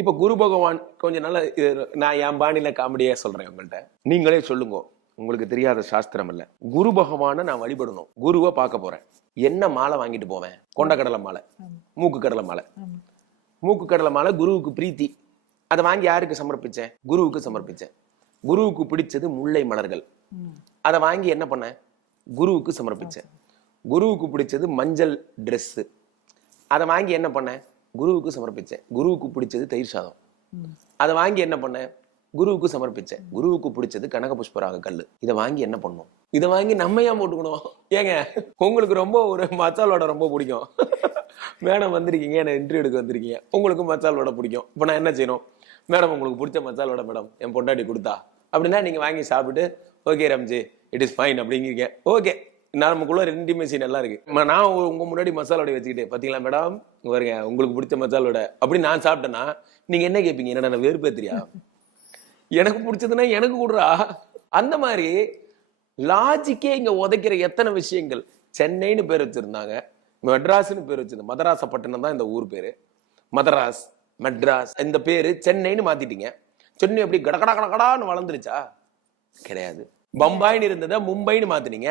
இப்ப குரு பகவான் கொஞ்சம் நல்ல நான் என் பாணியில காமெடியா சொல்றேன் உங்கள்கிட்ட. நீங்களே சொல்லுங்க, உங்களுக்கு தெரியாத சாஸ்திரம் இல்ல. குரு பகவானை நான் வழிபடணும், குருவை பார்க்க போறேன். என்ன மாலை வாங்கிட்டு போவேன்? கொண்டக்கடலை மாலை, மூக்கு கடலை மாலை. மூக்கு கடலை மாலை குருவுக்கு பிரீத்தி. அதை வாங்கி யாருக்கு சமர்ப்பிச்சேன்? குருவுக்கு சமர்ப்பிச்சேன். குருவுக்கு பிடிச்சது முல்லை மலர்கள். அதை வாங்கி என்ன பண்ணேன்? குருவுக்கு சமர்ப்பிச்சேன். குருவுக்கு பிடிச்சது மஞ்சள் ட்ரெஸ். அதை வாங்கி என்ன பண்ணேன்? குருவுக்கு சமர்ப்பிச்சேன். குருவுக்கு பிடிச்சது தயிர் சாதம். அதை வாங்கி என்ன பண்ணேன்? குருவுக்கு சமர்ப்பிச்சேன். குருவுக்கு பிடிச்சது கனக புஷ்பராக கல்லு. இதை வாங்கி என்ன பண்ணும்? இதை வாங்கி நம்ம ஏன் போட்டுக்கணும்? ஏங்க, உங்களுக்கு ரொம்ப ஒரு மசால் வடை ரொம்ப பிடிக்கும். மேடம் வந்திருக்கீங்க, என்ன இன்டர்வியூ எடுக்க வந்திருக்கீங்க, உங்களுக்கு மசால் வடை பிடிக்கும். இப்போ நான் என்ன செய்யணும்? மேடம் உங்களுக்கு பிடிச்ச மசால் வடை மேடம் என் பொண்டாட்டி கொடுத்தா அப்படின்னா நீங்க வாங்கி சாப்பிட்டு okay Ramji it is fine அப்படிங்கிறீங்க. ஓகே, நமக்குள்ள இன்டிமேசி நல்லா இருக்கு. நான் உங்க முன்னாடி மசாலா வடை வச்சுக்கிட்டே பாத்தீங்களா மேடம் வருங்க உங்களுக்கு பிடிச்ச மசாலா வடை அப்படி நான் சாப்பிட்டேன்னா நீங்க என்ன கேட்பீங்க? என்ன வெறுப்பேத்திரியா? எனக்கு பிடிச்சதுன்னா எனக்கு கூடுறா. அந்த மாதிரி லாஜிக்கே இங்க உதைக்கிற எத்தனை விஷயங்கள். சென்னைன்னு பேர் வச்சிருந்தாங்க, மெட்ராஸ்னு பேர் வச்சிருந்தாங்க. மதராசப்பட்டினம் தான் இந்த ஊர் பேரு. மதராஸ், மெட்ராஸ் இந்த பேரு சென்னைன்னு மாத்திட்டீங்க. சென்னை எப்படி கடகடா கடகடான்னு வளர்ந்துருச்சா? கிடையாது. பம்பாய்னு இருந்ததை மும்பைன்னு மாத்தினீங்க.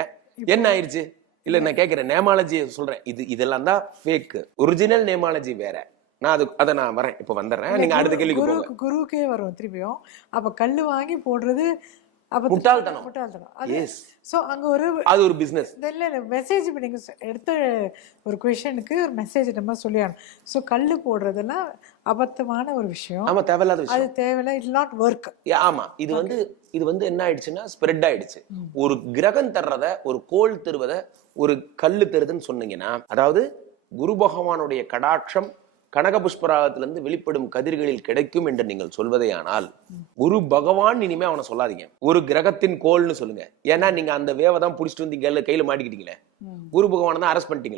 என்ன ஆயிடுச்சு? இல்ல நான் கேட்கிறேன், நேமாலஜி சொல்றேன். இதெல்லாம் தான் ஃபேக். ஒரிஜினல் நேமாலஜி வேற. நான் அதை நான் வரேன், இப்ப வந்துடுறேன். நீங்க அடுத்த கேள்விக்கு போங்க. குருக்கே வரும் திருப்பியும். அப்ப கல்லு வாங்கி போடுறது முட்டாள்தனம். அது ஒரு பிசினஸ். மெசேஜ் இப்ப நீங்க எடுத்த ஒரு क्वेश्चनக்கு ஒரு மெசேஜ் நம்ம சொல்லியானோம். சோ கல்லு போடுறதெல்லாம் அபத்தமான ஒரு விஷயம். ஆமா, தேவையில்லாத விஷயம். அது தேவையில்லை, இட் நாட் வொர்க். ஆமா, இது வந்து என்ன ஆயிடுச்சுன்னா ஸ்ப்ரெட் ஆயிடுச்சு. ஒரு கிரகம் தர்றத, ஒரு கோள் தருவத ஒரு கல்லு தருதுன்னு சொன்னீங்கன்னா, அதாவது குரு பகவானுடைய கடாட்சம் கனக புஷ்பராகத்திலிருந்து வெளிப்படும் கதிர்களில் கிடைக்கும் என்று நீங்கள் சொல்வதேயானால், குரு பகவான் இனிமே அவனை சொல்லாதீங்க, ஒரு கிரகத்தின் கோள்னு சொல்லுங்க. ஏன்னா நீங்க அந்த வேவை தான் புடிச்சிட்டு வந்து கையில மாட்டிக்கிட்டீங்களே, குரு பகவானை தான் அரெஸ்ட் பண்ணிட்டீங்களே.